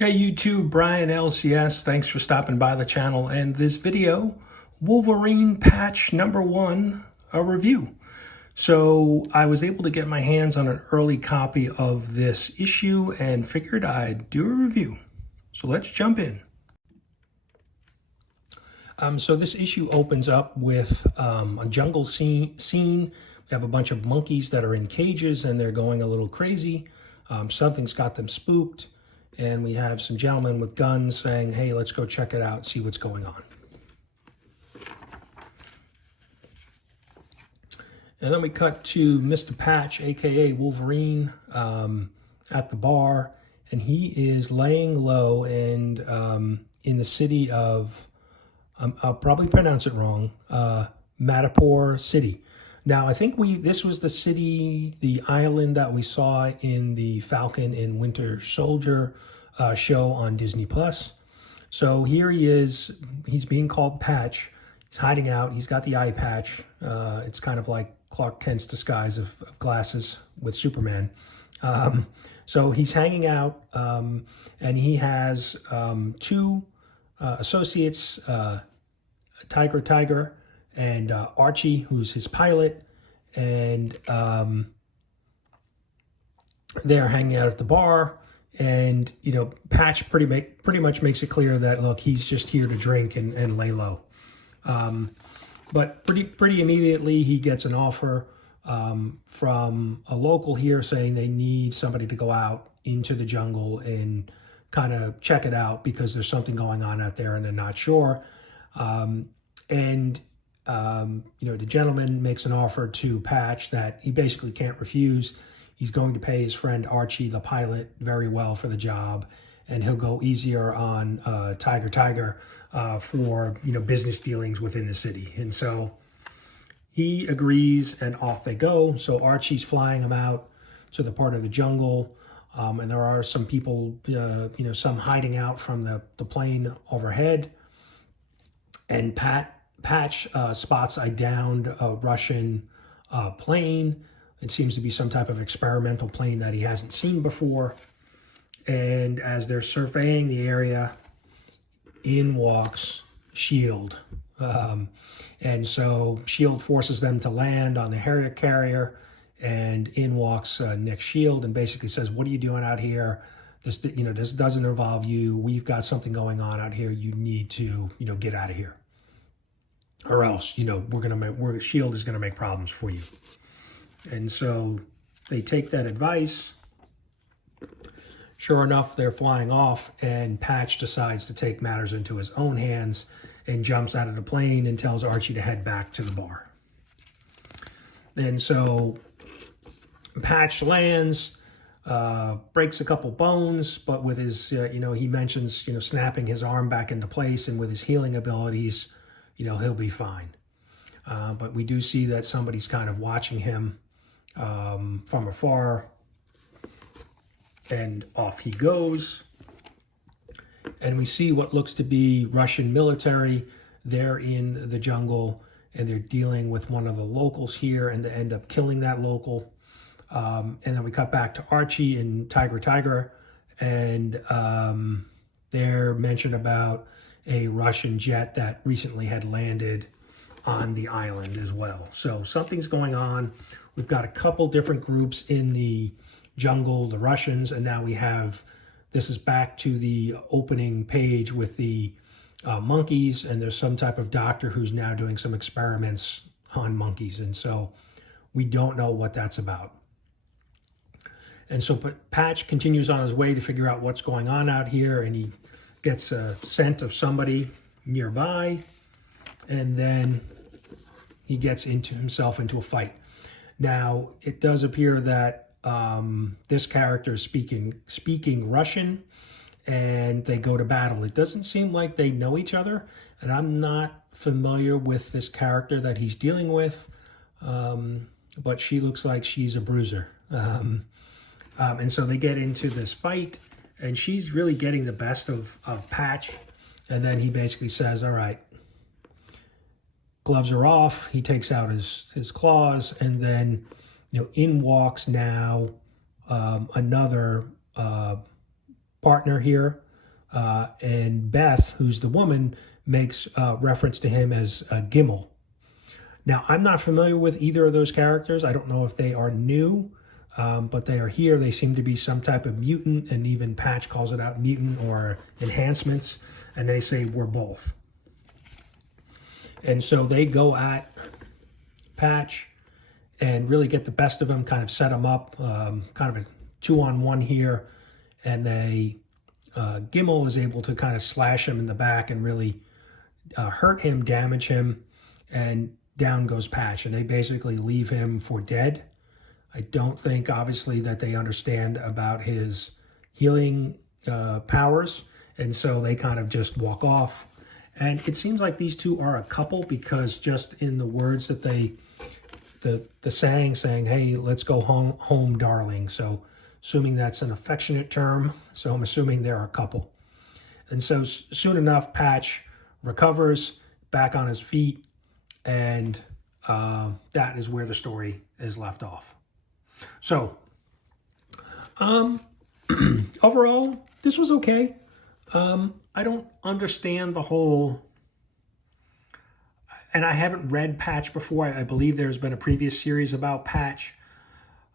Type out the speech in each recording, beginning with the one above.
Hey YouTube, Brian LCS, thanks for stopping by the channel and this video, Wolverine Patch #1, a review. So I was able to get my hands on an early copy of this issue and figured I'd do a review. So let's jump in. So this issue opens up with a jungle scene. We have a bunch of monkeys that are in cages and they're going a little crazy. Something's got them spooked. And we have some gentlemen with guns saying, hey, let's go check it out, see what's going on. And then we cut to Mr. Patch, aka Wolverine, at the bar. And he is laying low and in the city of, I'll probably pronounce it wrong, MADRIPOOR city. Now, I think this was the city, the island that we saw in the Falcon and Winter Soldier show on Disney+. So here he is, he's being called Patch. He's hiding out, he's got the eye patch. It's kind of like Clark Kent's disguise of glasses with Superman. So he's hanging out and he has two associates, Tiger, and Archie, who's his pilot, and they're hanging out at the bar. And you know, Patch pretty much makes it clear that look, he's just here to drink and lay low. But pretty immediately he gets an offer from a local here saying they need somebody to go out into the jungle and kind of check it out because there's something going on out there and they're not sure. You know, the gentleman makes an offer to Patch that he basically can't refuse. He's going to pay his friend Archie, the pilot, very well for the job, and he'll go easier on Tiger for, you know, business dealings within the city. And so he agrees, and off they go. So Archie's flying him out to the part of the jungle, and there are some people, you know, some hiding out from the plane overhead, and Patch spots a downed Russian plane. It seems to be some type of experimental plane that he hasn't seen before. And as they're surveying the area, in walks S.H.I.E.L.D. And so S.H.I.E.L.D. forces them to land on the Harrier carrier, and in walks Nick S.H.I.E.L.D. and basically says, what are you doing out here? This doesn't involve you. We've got something going on out here. You need to, you know, get out of here. Or else, you know, S.H.I.E.L.D. is gonna make problems for you. And so they take that advice. Sure enough, they're flying off, and Patch decides to take matters into his own hands and jumps out of the plane and tells Archie to head back to the bar. And so Patch lands, breaks a couple bones, but with his, you know, he mentions, you know, snapping his arm back into place, and with his healing abilities, you know, he'll be fine. But we do see that somebody's kind of watching him from afar, and off he goes. And we see what looks to be Russian military. They're in the jungle, and they're dealing with one of the locals here, and they end up killing that local. And then we cut back to Archie and Tiger, and they're mentioned about a Russian jet that recently had landed on the island as well. So something's going on. We've got a couple different groups in the jungle, the Russians, and now we have, this is back to the opening page with the monkeys, and there's some type of doctor who's now doing some experiments on monkeys, and so we don't know what that's about. And so Patch continues on his way to figure out what's going on out here, and he gets a scent of somebody nearby, and then he gets himself into a fight. Now, it does appear that this character is speaking Russian, and they go to battle. It doesn't seem like they know each other, and I'm not familiar with this character that he's dealing with, but she looks like she's a bruiser. And so they get into this fight, and she's really getting the best of Patch, and then he basically says, all right, gloves are off. He takes out his claws, and then, you know, in walks now another partner here and Beth, who's the woman, makes reference to him as Gimel. Now, I'm not familiar with either of those characters. I don't know if they are new, but they are here. They seem to be some type of mutant, and even Patch calls it out mutant or enhancements, and they say we're both. And so they go at Patch and really get the best of him, kind of set him up, kind of a 2-on-1 here, and Gimel is able to kind of slash him in the back and really hurt him, damage him, and down goes Patch, and they basically leave him for dead. I don't think, obviously, that they understand about his healing powers, and so they kind of just walk off. And it seems like these two are a couple, because just in the words that the saying, hey, let's go home, darling. So assuming that's an affectionate term, so I'm assuming they're a couple. And so soon enough, Patch recovers, back on his feet, and that is where the story is left off. So, overall, this was okay. I don't understand the whole, and I haven't read Patch before. I believe there's been a previous series about Patch.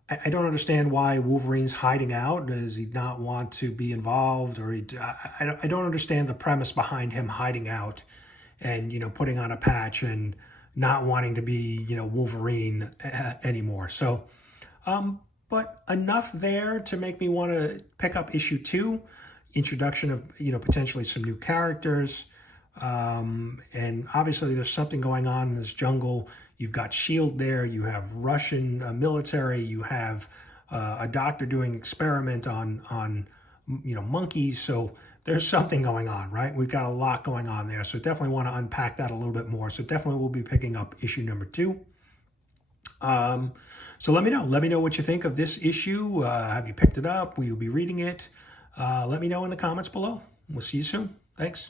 I don't understand why Wolverine's hiding out. Does he not want to be involved? Or I don't understand the premise behind him hiding out and, putting on a patch and not wanting to be, Wolverine anymore. So, but enough there to make me want to pick up issue 2, introduction of, potentially some new characters. And obviously there's something going on in this jungle. You've got S.H.I.E.L.D. there, you have Russian military, you have a doctor doing experiment on monkeys. So there's something going on, right? We've got a lot going on there. So definitely want to unpack that a little bit more. So definitely we'll be picking up issue number 2. So let me know what you think of this issue. Have you picked it up? Will you be reading it? Let me know in the comments below. We'll see you soon. Thanks.